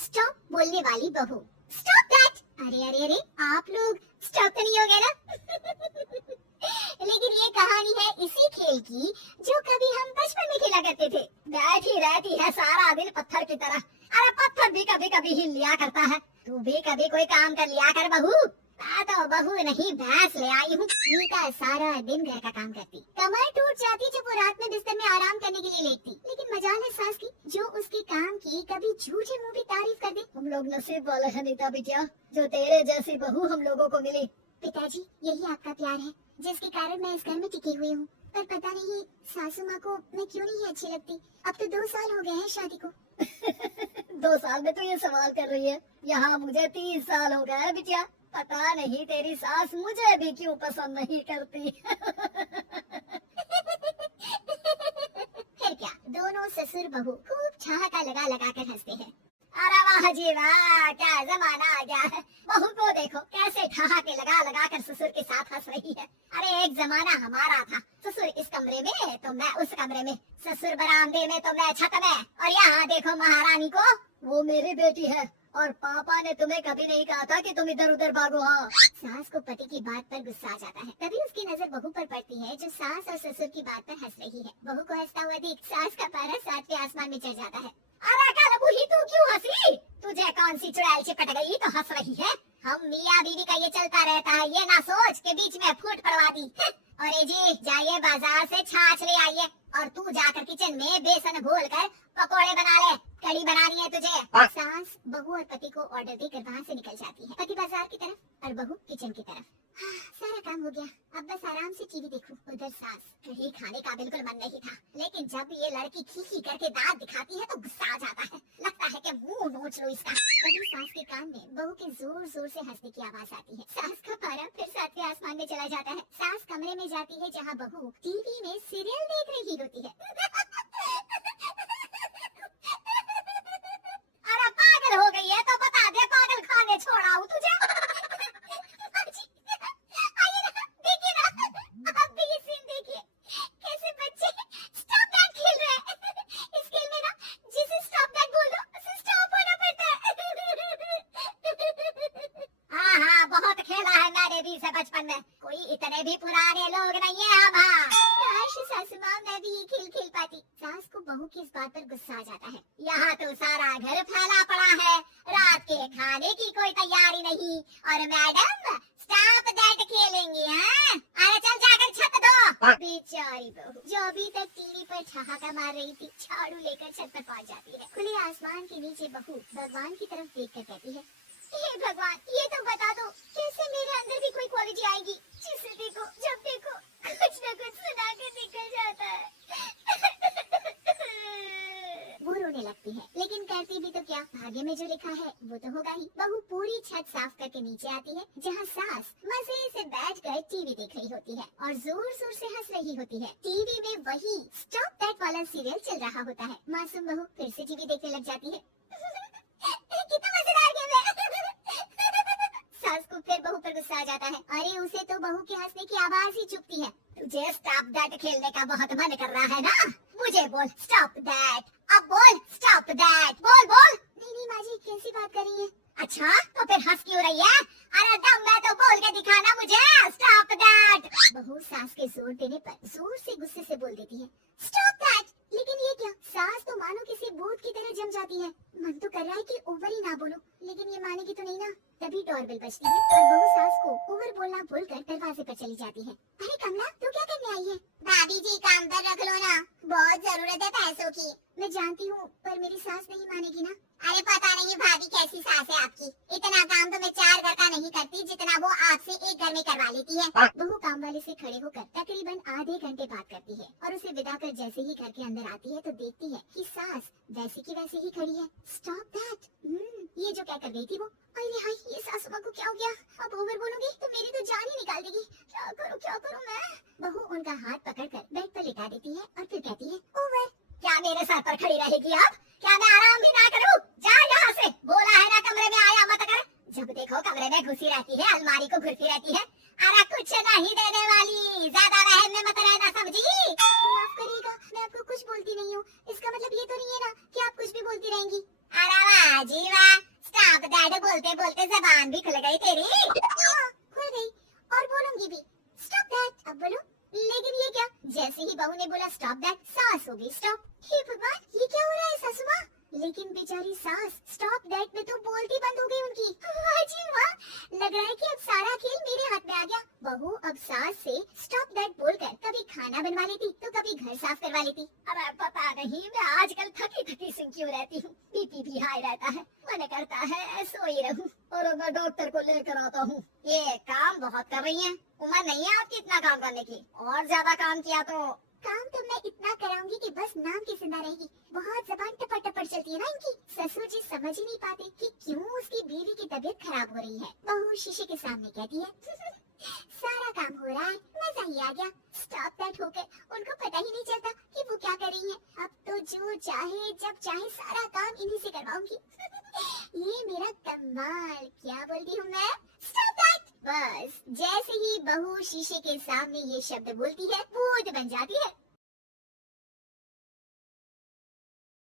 Stop बोलने वाली बहू, स्टॉप दैट। अरे अरे अरे, आप लोग स्टॉप तो नहीं हो गए ना? लेकिन ये कहानी है इसी खेल की जो कभी हम बचपन में खेला करते थे। बैठी रहती है सारा दिन पत्थर की तरह। अरे पत्थर भी कभी कभी हिल लिया करता है, तू भी कभी कोई काम कर लिया कर बहू। मैं तो बहू नहीं भैंस ले आई हूँ। मीका सारा दिन घर का काम करती, कमर टूट जाती जब वो रात में बिस्तर में आराम करने के लिए लेटती। लेकिन मजाल है सास की जो उसके काम की कभी झूठे मुंह भी तारीफ कर दे। हम लोग नसीब वाले हैं नीता बिटिया, जो तेरे जैसी बहू हम लोगों को मिली। पिताजी, यही आपका प्यार है जिसके कारण मैं इस घर में टिकी हुई हूँ। पर पता नहीं सासू माँ को मैं क्यों नहीं अच्छी लगती। अब तो 2 साल हो गए हैं शादी को। 2 साल में तो ये सवाल कर रही है, यहाँ मुझे 30 साल हो गए बिटिया। पता नहीं तेरी सास मुझे भी क्यों पसंद नहीं करती। फिर क्या, दोनों ससुर बहू खूब ठहाका लगा लगा कर हंसते हैं। अरे वाह जी वाह, क्या जमाना आ गया है। बहू को देखो कैसे ठहाके लगा लगा कर ससुर के साथ हंस रही है। अरे एक जमाना हमारा था, ससुर इस कमरे में तो मैं उस कमरे में, ससुर बरामदे में तो मैं छत में, और यहाँ देखो महारानी को, वो मेरी बेटी है और पापा ने तुम्हें कभी नहीं कहा था कि तुम इधर उधर भागो। हाँ, सास को पति की बात पर गुस्सा आ जाता है, तभी उसकी नजर बहू पर पड़ती है जो सास और ससुर की बात पर हंस रही है। बहू को हंसता हुआ देख सास का पारा 7वें आसमान में चढ़ जाता है। अरे कालबुही, तू क्यों हंसी? तुझे कौन सी चुड़ैल चिपट गई तो हंस रही है? हम मियाँ बीवी का ये चलता रहता है, ये ना सोच के बीच में फूट पड़वा दी। अरे जी, जाइए बाजार से छाछ ले आइए, और तू जाकर किचन में बेसन घोल कर पकोड़े बना ले, कड़ी बनानी है तुझे। सास बहू और पति को ऑर्डर देकर वहाँ से निकल जाती है। पति बाजार की तरफ और बहू किचन की तरफ। सारा काम हो गया, अब बस आराम से टीवी देखूं। उधर सास, कहीं खाने का बिल्कुल मन नहीं था, लेकिन जब ये लड़की खी करके दांत दिखाती है तो गुस्सा आ जाता है, लगता है कि मुंह नोच लो इसका। तभी सास के कान में बहू के जोर जोर से हंसने की आवाज आती है। सास का पारा फिर 7वें आसमान में चला जाता है। सास कमरे में जाती है जहाँ बहू टीवी में सीरियल देख रही होती है। अरे पागल हो गई है तो बता दे, पागल खाने छोड़ाऊं तुझे? बचपन में कोई इतने भी पुराने लोग नहीं है हम। काश सासू माँ मैं भी ये खेल खेल पाती। सास को बहू की इस बात पर गुस्सा आ जाता है। यहाँ तो सारा घर फैला पड़ा है, रात के खाने की कोई तैयारी नहीं, और मैडम स्टॉप दैट खेलेंगी हैं? अरे चल जाकर छत दो। बेचारी बहू जो अभी तक टीवी पर ठहाका मार रही थी, झाड़ू लेकर छत पर पहुँच जाती है। खुले आसमान के नीचे बहू भगवान की तरफ देख कर कहती है, हे भगवान, ये तो बता दो कैसे मेरे अंदर भी कोई क्वालिटी आएगी जिसे देखो जब देखो कुछ न कुछ सुना के निकल जाता है। वो रोने लगती है, लेकिन करती भी तो क्या, भाग्य में जो लिखा है वो तो होगा ही। बहू पूरी छत साफ करके नीचे आती है जहाँ सास मजे से बैठकर टीवी देख रही होती है और जोर जोर से हंस रही होती है। टीवी में वही स्टॉप दैट वाला सीरियल चल रहा होता है। मासूम बहू फिर से टीवी देखने लग जाती है। कितना मजेदार गेम है। सास को फिर बहू पर गुस्सा आ जाता है। अरे उसे तो बहू के हंसने की आवाज ही चुभती है। तुझे स्टॉप दैट खेलने का बहुत मन कर रहा है ना? मुझे बोल स्टॉप दैट, अब बोल स्टॉप दैट, बोल बोल। नहीं माँ जी, कैसी बात कर रही है? अच्छा तो फिर हंस क्यों रही है? अरे दम है तो बोल के दिखाना मुझे स्टॉप दैट। बहू सास के जोर देने पर जोर से गुस्से से बोल देती है, स्टॉप दैट। लेकिन ये क्या, सास तो मानो किसी भूत की तरह जम जाती है। मन तो कर रहा है कि ओवर ही ना बोलो, लेकिन ये मानेगी तो नहीं ना। तभी डोरबेल बजती है और बहू सास को ओवर बोलना भूलकर दरवाजे पर चली जाती है। अरे कमला, तू क्या करने आई है? भाभी जी काम पर रख लो ना, बहुत जरूरत है पैसों की। मैं जानती हूँ, पर मेरी सास नहीं मानेगी ना। अरे पता नहीं भाभी कैसी सास है आपकी, इतना काम तो मैं 4 घर का नहीं करती जितना वो आपसे एक घर में करवा लेती है। बहू काम वाले से खड़े होकर तकरीबन आधे घंटे बात करती है और उसे विदा कर जैसे ही घर के अंदर आती है तो देखती है कि सास वैसे की वैसे ही खड़ी है। Stop that. ये जो क्या कर रही थी वो। अरे हाय, ये सासू माँ को क्या हो गया? अब ओवर बोलूंगी तो मेरी तो जान ही निकाल देगी। क्या करूँ मैं? बहू उनका हाथ पकड़कर बेड पर लिटा देती है और फिर कहती है, ओवर। क्या मेरे सर पर खड़ी रहेगी आप? क्या मैं आराम भी ना करूं? जा यहाँ से, बोला है ना कमरे में आया मत कर। जब देखो कमरे में घुसी रहती है, अलमारी को घुसी रहती है। अरे कुछ नहीं देने वाली, ज्यादा वहम में मत रहना समझी। माफ करिएगा, मैं आपको कुछ बोलती नहीं हूँ। इसका मतलब ये तो नहीं है ना कि आप कुछ भी बोलती रहेंगी। अरे वाह जी वाह, स्टॉप दैट बोलते बोलते जबान भी खुल गई तेरी। हाँ, खुल गई और बोलूंगी भी स्टॉप दैट। अब बोलो। लेकिन ये क्या, जैसे ही बहू ने बोला स्टॉप दैट, सास हो गई स्टॉप। हे भगवान, ये क्या हो रहा है सासू माँ? लेकिन बेचारी सास स्टॉप दैट में तो बोलती बंद हो गई उनकी। वाह जी वाह, लग रहा है कि अब सारा खेल मेरे हाथ में आ गया। बहू अब सास से स्टॉप दैट बोलकर कभी खाना बनवा लेती तो कभी घर साफ करवा लेती। अरे पता नहीं, मैं आजकल थकी थकी सी क्यों रहती हूँ, बीपी भी हाई रहता है, मन करता है सोई रहूं और मैं डॉक्टर को लेकर आता हूँ। ये काम बहुत कर रही हैं, उम्र नहीं है आपकी इतना काम करने की, और ज्यादा काम किया तो। काम तो मैं इतना कराऊंगी कि बस नाम की जिंदा रहेगी। बहुत जबान टपट टपट चलती है ना इनकी। ससुर जी समझ ही नहीं पाते कि क्यों उसकी बीवी की तबीयत खराब हो रही है। बहू शीशे के सामने कहती है सारा काम हो रहा है, मजा ही आ गया। स्टॉप दैट होकर उनको पता ही नहीं चलता कि वो क्या कर रही है। अब तो जो चाहे जब चाहे सारा काम इन्हीं से करवाऊंगी। ये मेरा कमाल। क्या बोलती हूँ मैं? Stop that. बस जैसे ही बहू शीशे के सामने ये शब्द बोलती है, भूत बन जाती है।